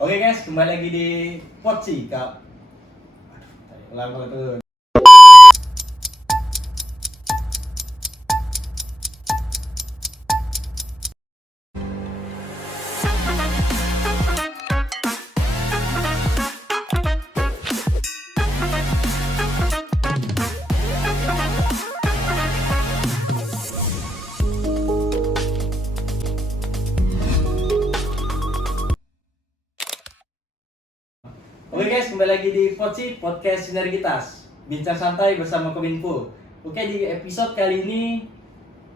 Oke guys, kembali lagi di Poci Kak. Ulang tuh. Oke guys, kembali lagi di Poci Podcast Sinergitas. Bincang santai bersama Kominfo. Oke, di episode kali ini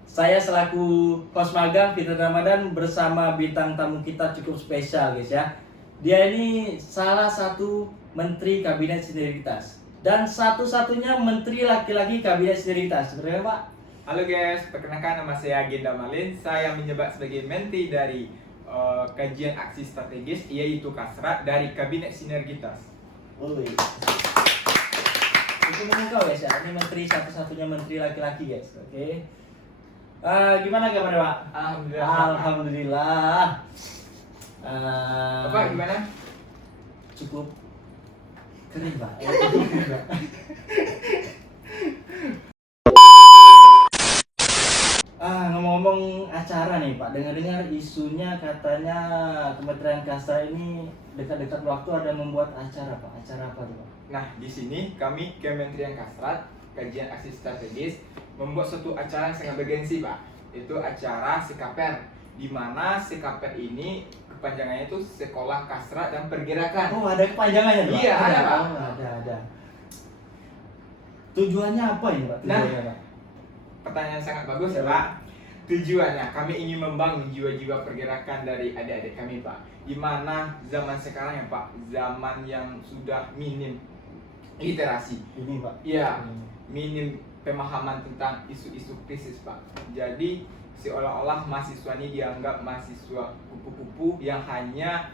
saya selaku host magang Fitri Ramadan bersama bintang tamu kita cukup spesial guys ya. Dia ini salah satu menteri kabinet sinergitas dan satu-satunya menteri laki-laki kabinet sinergitas. Benar Pak? Halo guys, perkenalkan nama saya Agenda Malin. Saya menjabat sebagai menteri dari kajian aksi strategis, yaitu Kasrat dari Kabinet Sinergitas. Itu mengungkap guys ya, ini menteri satu-satunya menteri laki-laki guys. Oke. Gimana kabarnya Pak? Alhamdulillah. Alhamdulillah. Bapak gimana? Cukup keren Pak. Ngomong-ngomong acara nih Pak, dengar-dengar isunya katanya Kementerian Kastra ini dekat-dekat waktu ada membuat acara Pak. Acara apa tuh Pak? Nah, di sini kami Kementerian Kasrat, kajian aksi strategis, membuat suatu acara yang sangat bergensi Pak. Itu acara Sekaper, di mana Sekaper ini kepanjangannya itu Sekolah Kasrat dan Pergerakan. Oh, ada kepanjangannya Pak? Iya, ada Pak. Oh, ada. Tujuannya apa ini Pak? Tujuannya, Pak? Pertanyaan sangat bagus ya Ya, Pak. Tujuannya kami ingin membangun jiwa-jiwa pergerakan dari adik-adik kami Pak. Di mana zaman sekarang ya Pak, zaman yang sudah minim literasi. Ini Pak. Iya, minim pemahaman tentang isu-isu krisis Pak. Jadi seolah-olah mahasiswa ini dianggap mahasiswa kupu-kupu yang hanya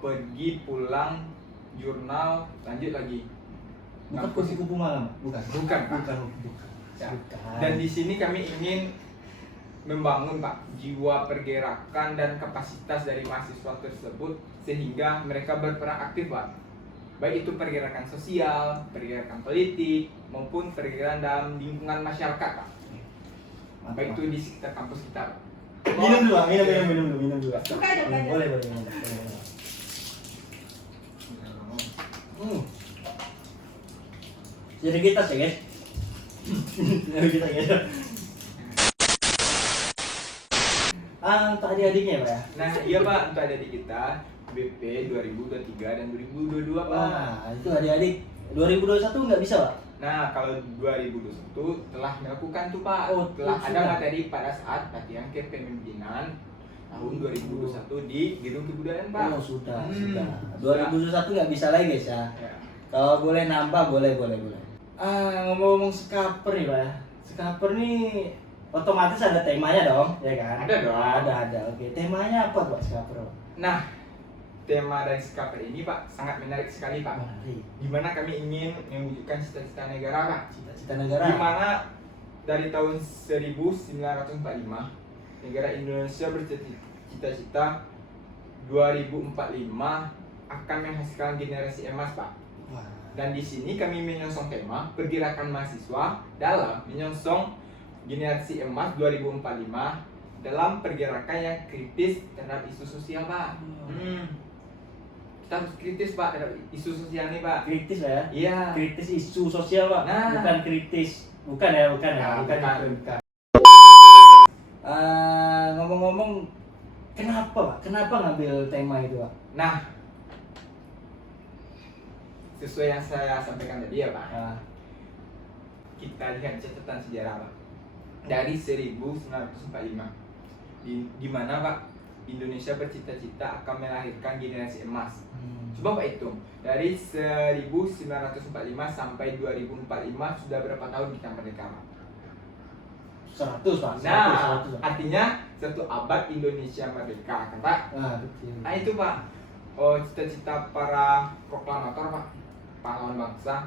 pergi pulang jurnal lanjut lagi. Bukan kupu-kupu malam, Pak? Bukan. Ya. Bukan. Dan di sini kami ingin membangun Pak jiwa pergerakan dan kapasitas dari mahasiswa tersebut sehingga mereka berperan aktif Pak. Baik itu pergerakan sosial, pergerakan politik maupun pergerakan dalam lingkungan masyarakat Pak. Mantap, Baik Pak. itu di sekitar kampus kita Pak. Minum dulu, Pak. Minum dulu. Suka ada, Pak. Boleh. Jadi kita sih guys. Jadi kita guys. Untuk adik-adiknya Pak ya? Nah iya Pak, untuk adik kita BP 2023 dan 2022 Pak. Nah, itu adik-adik 2021 nggak bisa Pak? Nah kalau 2021 telah melakukan tuh Pak. Oh, Telah ada sudah. materi pada saat latihan kepemimpinan tahun 2021 di Gedung Kebudayaan Pak. Oh, sudah. Sudah. 2021 nggak bisa lagi guys ya? Ya. Kalau boleh nambah, boleh. Ngomong-ngomong Sekaper nih Pak ya. Sekaper nih otomatis ada temanya dong, ya kan? Ada dong. Ada. Oke, temanya apa Pak Sekaper? Nah tema dari Sekaper ini Pak sangat menarik sekali Pak. Menarik. Dimana kami ingin mewujudkan cita-cita negara Pak. Cita-cita negara. Dimana dari tahun 1945 negara Indonesia bercita-cita 2045 akan menghasilkan generasi emas Pak. Wah. Dan di sini kami menyongsong tema pergerakan mahasiswa dalam menyongsong generasi emas 2045 dalam pergerakan yang kritis terhadap isu sosial Pak. Kita harus kritis Pak terhadap isu sosial nih Pak. Kritis Pak ya? Iya. Kritis isu sosial Pak. Nah. Bukan kritis. Bukan ya. Bukan. Bukan. Ngomong-ngomong, kenapa Pak? Kenapa ngambil tema itu Pak? Nah, sesuai yang saya sampaikan tadi ya Pak. Ah, Kita lihat catatan sejarah Pak. Dari 1945 di mana Pak Indonesia bercita-cita akan melahirkan generasi emas. Coba Pak hitung, dari 1945 sampai 2045 sudah berapa tahun kita merdeka Pak? 100 Pak. 100, Nah, 100, Pak. artinya satu abad Indonesia merdeka kan Pak? Betul. Nah itu Pak, cita-cita para proklamator Pak, pahlawan bangsa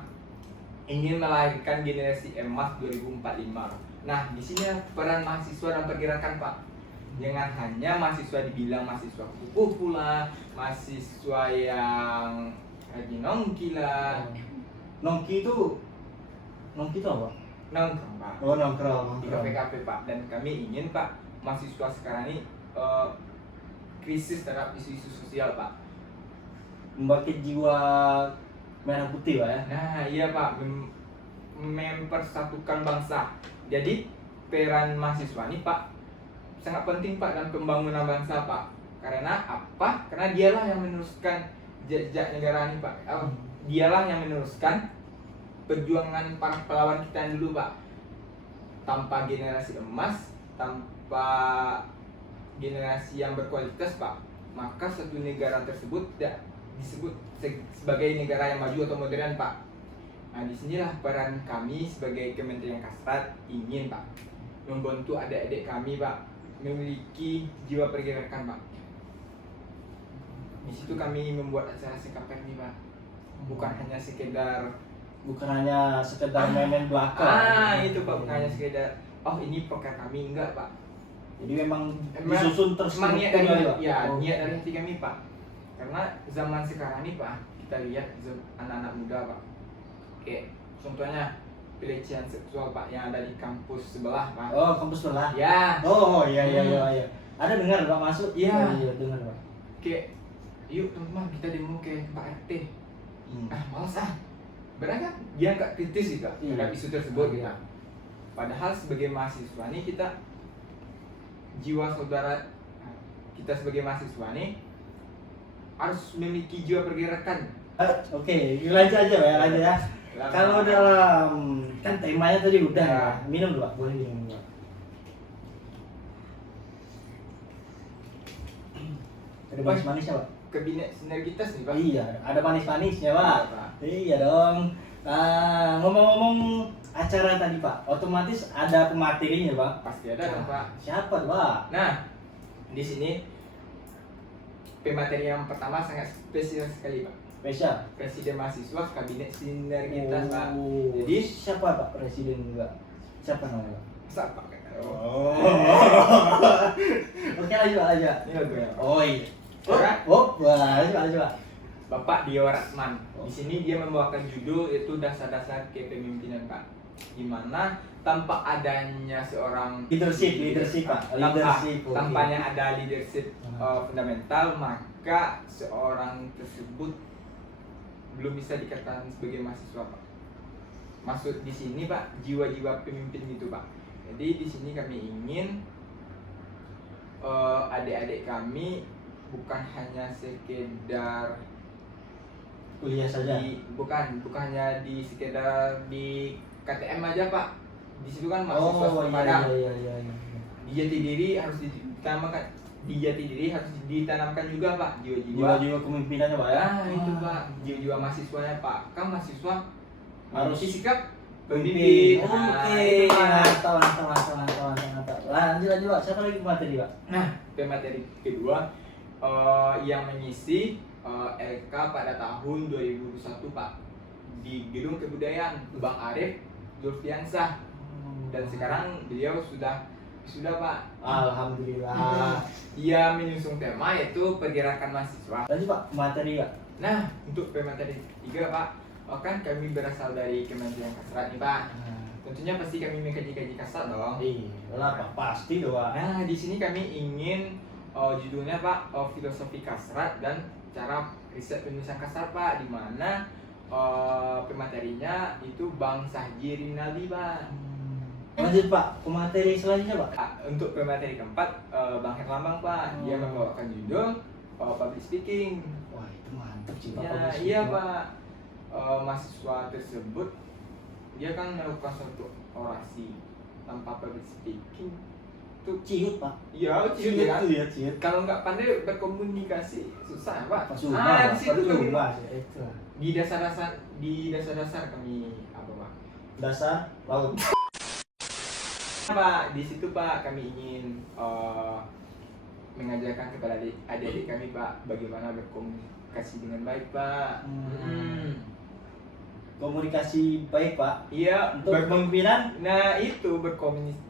ingin melahirkan generasi emas 2045. Nah, di sini peran mahasiswa dan pergerakan Pak. Jangan hanya mahasiswa dibilang mahasiswa kupu pula, mahasiswa yang lagi nongki lah, Nongki itu apa? nongkrong pak, Oh, nongkrong. di kafe-kafe pak. Dan kami ingin pak mahasiswa sekarang ini krisis terhadap isu-isu sosial pak. Membangkit jiwa merah putih, Pak ya. Nah iya pak, mempersatukan bangsa. Jadi peran mahasiswa ini pak sangat penting pak dalam pembangunan bangsa pak. Karena apa? Karena dialah yang meneruskan jejak negara ini pak. Dialah yang meneruskan perjuangan para pahlawan kita yang dulu pak. Tanpa generasi emas, tanpa generasi yang berkualitas pak, maka satu negara tersebut tidak disebut sebagai negara yang maju atau modern pak. Nah disinilah peran kami sebagai Kementerian Kasrat ingin pak membantu adik-adik kami pak memiliki jiwa pergerakan pak. Di situ kami membuat acara singkapan ini pak, bukan hanya sekedar main-main belakang. itu pak, bukan hanya sekedar oh ini proker kami, enggak pak. Jadi memang disusun Memang niat dari terstruktur, Pak. niat dari hati kami pak. Karena zaman sekarang ini pak, kita lihat anak-anak muda pak, kayak contohnya pelecehan seksual pak yang ada di kampus sebelah pak. Oh, kampus sebelah. Ya. Oh, iya. Ada dengar Pak masuk? Iya. Oh, iya, dengar Pak. Kayak yuk teman-teman kita demo ke Pak RT. Malas ah. Benar kan? Dia nggak kritis gitu terhadap isu tersebut kita. Padahal sebagai mahasiswa nih kita jiwa saudara kita sebagai mahasiswa nih harus memiliki jiwa pergerakan. Oke, lanjut aja Pak ya, lanjut ya. Kalau dalam kan temanya tadi udah ya. Minum dulu Pak, boleh minum dulu. Ada manis-manisnya Pak? Kabinet sinergitas nih Pak. Iya, ada manis-manisnya Pak. Iya, Pak. Iya dong. Ngomong-ngomong acara tadi Pak, otomatis ada pematerinya Pak. Pasti ada dong Pak. Siapa tuh Pak? Nah, di sini pemateri yang pertama sangat spesial sekali Pak. Spesial. Presiden mahasiswa Kabinet Sinergitas Pak. Jadi Jadi siapa Pak presiden Pak? Siapa namanya Pak? siapa? Oh. Oke lanjut aja. Ini lagunya Pak. Oh iya. Alright. Lanjut Pak. Bapak Dio Ratman. Di sini dia membawakan judul itu dasar-dasar kepemimpinan Pak. Di mana tanpa adanya seorang Leadership Pak. Leadership. Tampaknya ada leadership fundamental, maka seorang tersebut belum bisa dikatakan sebagai mahasiswa Pak. Maksud di sini Pak, jiwa-jiwa pemimpin itu Pak. Jadi di sini kami ingin adik-adik kami bukan hanya sekedar kuliah saja. Bukan hanya di sekedar di KTM aja Pak. Di situ kan mahasiswa Padang. Iya. Di jati diri harus ditanamkan. Di jati diri harus ditanamkan juga Pak Jiwa-jiwa kepemimpinannya Pak ya. Nah itu Pak, jiwa-jiwa mahasiswanya Pak. Kan mahasiswa Harus sikap pemimpin. pemimpin. Oke. Mantap. Mantap. Lanjut Pak. Siapa lagi pemateri Pak? Nah, pemateri kedua yang mengisi LK pada tahun 2021 Pak di Gedung Kebudayaan Bang Arif Zulfiansah, dan sekarang beliau sudah Pak. Alhamdulillah. Dia menyusung tema yaitu pergerakan mahasiswa. Lanjut Pak, materi Pak. Nah, untuk pemateri tiga Pak, kan kami berasal dari Kementerian Kasrat nih Pak. Tentunya pasti kami mengkaji-kaji kasar dong. Iya Pak, pasti dong Pak. Nah, di sini kami ingin judulnya Pak, filosofi kasrat dan cara riset penulisan kasar Pak, di mana pematerinya itu Bang Sahji Rinaldi Pak. Lanjut Pak, pemateri selanjutnya Pak. Untuk pemateri keempat Bang Herlambang Pak, dia membawakan judul public speaking. Wah itu mantap sih Pak. Ya, public iya speaking. Pak. Mahasiswa tersebut dia kan melakukan suatu orasi tanpa public speaking tuh Ciut Pak. ya ciut ya. Ciut. Kalau nggak pandai berkomunikasi susah Pak. Percuma, Di situ kami itu. di dasar kami apa Pak? Dasar laut. Pak, di situ Pak kami ingin mengajarkan kepada adik-adik kami Pak bagaimana berkomunikasi dengan baik Pak. komunikasi baik Pak. Iya, Untuk kepemimpinan. nah itu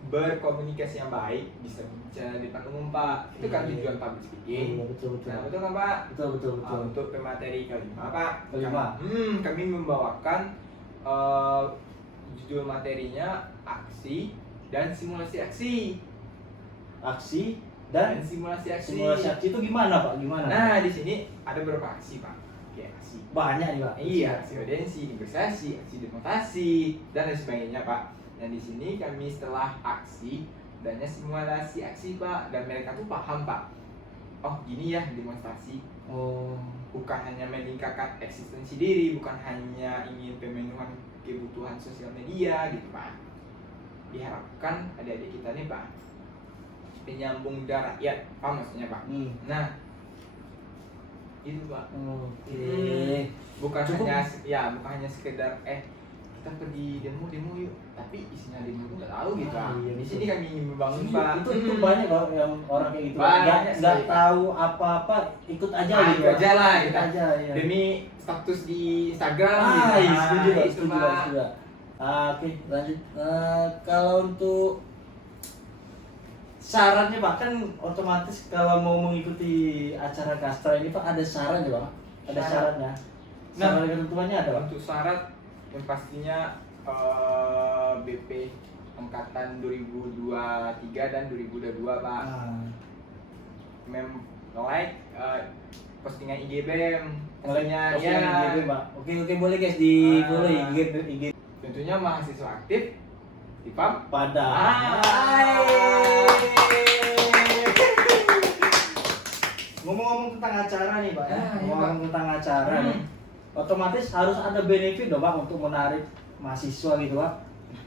berkomunikasi yang baik, bisa bicara di depan umum Pak. Itu kan Iya. tujuan public speaking. Iya, betul betul. Nah, betul kan Pak? Betul betul Ah, betul. untuk pemateri kelima Pak. Kelima. Kami membawakan judul materinya aksi dan simulasi aksi. Aksi Dan dan simulasi aksi. simulasi aksi itu gimana Pak? Gimana? Nah, di sini ada beberapa aksi Pak. Oke, aksi. Banyak nih Pak. Iya, aksi audiensi, negosiasi, aksi demonstrasi, dan lain sebagainya Pak. Dan di sini kami setelah aksi dan simulasi aksi Pak, dan mereka tuh paham Pak. Oh gini ya demonstrasi, Oh. bukan hanya meningkatkan eksistensi diri, bukan hanya ingin pemenuhan kebutuhan sosial media gitu Pak. Diharapkan adik-adik kita nih Pak, penyambung rakyat, paham maksudnya Pak? Nah, itu Pak. Oke. Bukan Cukup. bukan hanya sekedar kita pergi demo yuk, tapi isinya demo itu nggak tahu gitu. Ah, iya, Di betul. sini kami ingin membangun Iya, Pak. itu banyak Pak yang orang kayak gitu. Banyak Nggak sekali, Pak. tahu apa-apa, ikut aja Ah, gitu. ikut aja lah, Ikut kita. aja ya. Demi status di Instagram Ah, gitu. iya, setuju Pak, Itu, setuju Pak. Pak, setuju Pak. Oke, lanjut. Kalau untuk sarannya Pak, kan otomatis kalau mau mengikuti acara Kastra ini Pak ada saran ya Pak? Ada Syarat. sarannya. Nah, Saran ketentuannya ada Pak? Untuk syarat yang pastinya BP angkatan 2023 dan 2022 Pak. Like postingan IG BEM. Pastinya Postingan ya. IG, Pak. Oke boleh guys di Ah. follow IG Tentunya mahasiswa aktif di PAM. pada. Ngomong-ngomong tentang acara nih Pak ya. Ah, iya, Ngomong tentang acara nih. Otomatis harus ada benefit dong Pak untuk menarik mahasiswa gitu Pak.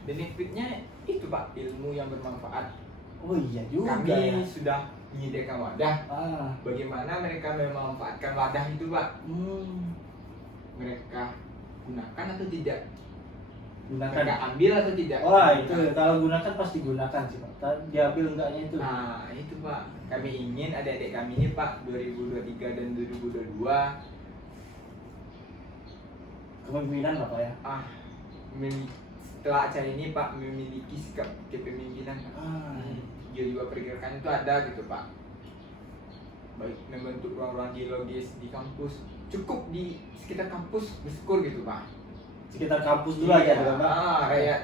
Benefitnya itu Pak, ilmu yang bermanfaat. Oh iya juga Kami ya. sudah menyediakan wadah. Ah. Bagaimana mereka memanfaatkan wadah itu Pak? Mereka gunakan atau tidak? Mereka Gunakan. ambil atau tidak? Wah itu kalau gunakan pasti gunakan sih Pak. Diambil enggaknya itu. Nah itu Pak, kami ingin adik-adik kami ini Pak 2023 dan 2022 Kepemimpinan lah Pak ya. setelah acara ini Pak memiliki sikap kepemimpinan Pak. Jiwa pergerakan itu ada gitu Pak. Baik membentuk ruang-ruang geologis di kampus, cukup di sekitar kampus bersyukur gitu Pak. Sekitar kampus dulu aja kan Pak. Kayak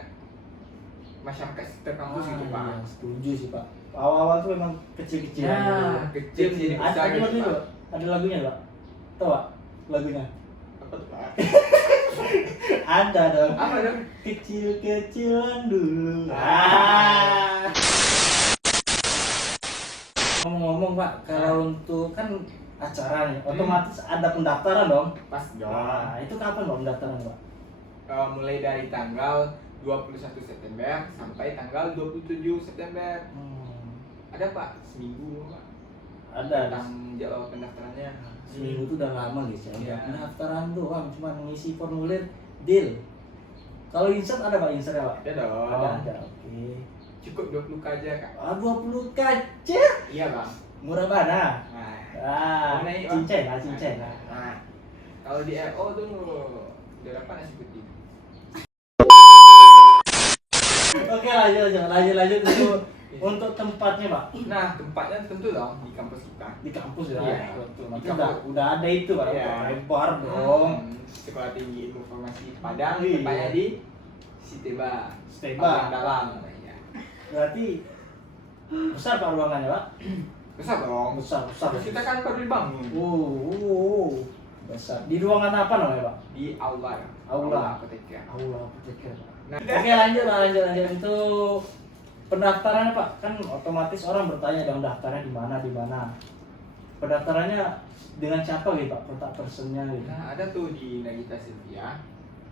masyarakat sekitar kampus gitu Pak. Iya, setuju sih Pak. Awal-awal tuh memang kecil-kecil aja dulu. Kecil jadi besar Ada gitu lagunya Pak. Pak? Ada lagunya Pak? Tahu Pak lagunya? Apa tuh Pak? Ada dong. Apa dong? Kecil-kecilan dulu. Ngomong-ngomong Pak, kalau untuk kan acara nih, otomatis ada pendaftaran dong. Pas dong. Nah, itu kapan Pak pendaftaran Pak? Mulai dari tanggal 21 September sampai tanggal 27 September. Ada Pak, seminggu Pak. Ada. Tentang jadwal pendaftarannya. Seminggu itu udah lama guys ya. Iya. Pendaftaran doang, cuma ngisi formulir deal. Kalau insert ada Pak insert ya Pak? Ada dong. Ada. Oke. Cukup 20k aja Kak. 20 kaca. Iya Bang. Murah banget. Nah, Ah, naik, Bang. cincin. Nah, kalau di RO tuh berapa nasi putih? Oke, lanjut itu untuk tempatnya Pak. Nah, tempatnya tentu dong di kampus kita. Di kampus ya. Iya. Betul. Di Nanti kampus. udah ada itu Pak. Iya. Lebar dong. Sekolah Tinggi Ilmu Informasi Padang, Iya. tempatnya di Siteba. Steba. Padang Dalam. Ya. Berarti besar Pak ruangannya Pak? Besar dong. Besar. Terus kita kan baru dibangun Besar. Di ruangan apa namanya Pak? di aula. Ya. Aula. apoteker. Aula apoteker. Nah, Oke lanjut untuk pendaftarannya Pak, kan otomatis orang bertanya dong daftarnya di mana. Pendaftarannya dengan siapa gitu Pak, kontak personnya gitu. nah, ada tuh di Nagita Sylvia.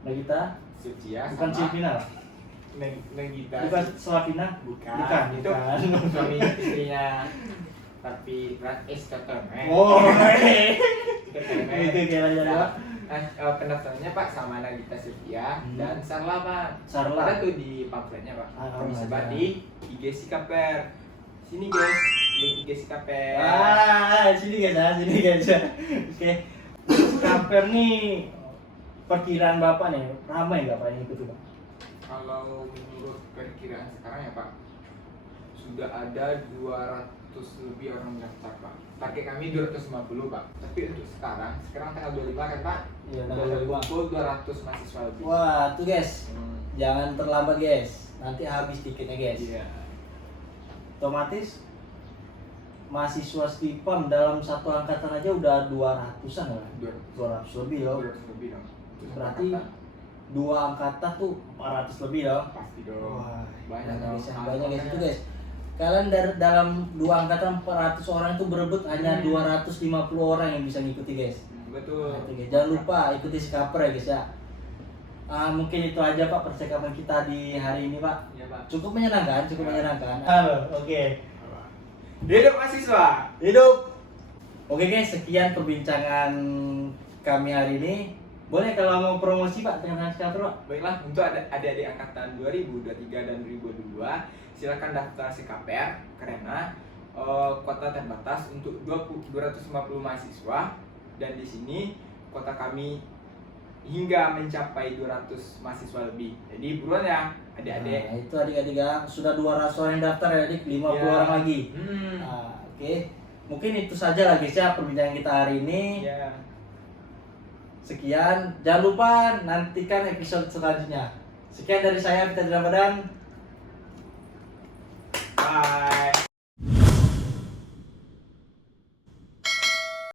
Nagita, Sylvia bukan sama Silvina Pak? Nagita. Bukan Slavina? Bukan. Itu bukan. suami istrinya. Tapi Keterme. Oh, Keterme. itu kayak lanjut Pak. Pendaftarannya Pak sama Nagita Sylvia dan Sarla Pak. Sarla. Ada tuh di pamfletnya Pak. Ah, Kami sebar ada. di IG Sikaper. Sini guys, link IG Sikaper. Sini guys ya. Oke. Kamper nih perkiraan Bapak nih, ramai nggak Pak yang ikut Pak? Kalau menurut perkiraan sekarang ya Pak, sudah ada 200 lebih orang daftar Pak. Target kami 250 Pak. Tapi untuk sekarang tanggal 25 kan Pak? Iya, Sudah tanggal 25. kumpul 200 mahasiswa lebih. Wah, tuh guys, Hmm. jangan terlambat guys, nanti habis tiketnya guys. Iya. Otomatis mahasiswa Stipam dalam satu angkatan aja udah 200-an lah. 200 lebih loh. 200 lebih dong. Itu satu Berarti angkatan. dua angkatan tuh 400 lebih loh. Pasti dong. Wah, banyak banyak dong. guys, banyak guys itu guys. Kalian dari dalam dua angkatan 400 orang itu berebut hanya 250 orang yang bisa ngikuti guys. Betul. Nah, itu, guys. Jangan lupa ikuti si Kaper ya guys ya. Mungkin itu aja Pak percakapan kita di hari ini Pak. Iya Pak. Cukup menyenangkan, cukup menyenangkan. Halo, oke. Hidup mahasiswa. Hidup. Oke guys, sekian perbincangan kami hari ini. Boleh kalau mau promosi Pak dengan Kaper Pak? Baiklah, untuk adik-adik angkatan 2023 dan 2022, silakan daftar SKPR karena kuota terbatas untuk 250 mahasiswa, dan di sini kuota kami hingga mencapai 200 mahasiswa lebih. Jadi buruan ya adik-adik. Nah, itu adik-adik ya. Sudah 200 orang yang daftar ya adik, 50 Ya. orang lagi. Hmm. Nah, oke. Mungkin itu saja lah guys ya perbincangan kita hari ini. Ya. Sekian, jangan lupa nantikan episode selanjutnya. Sekian dari saya, Fitra Ramadan. Bye.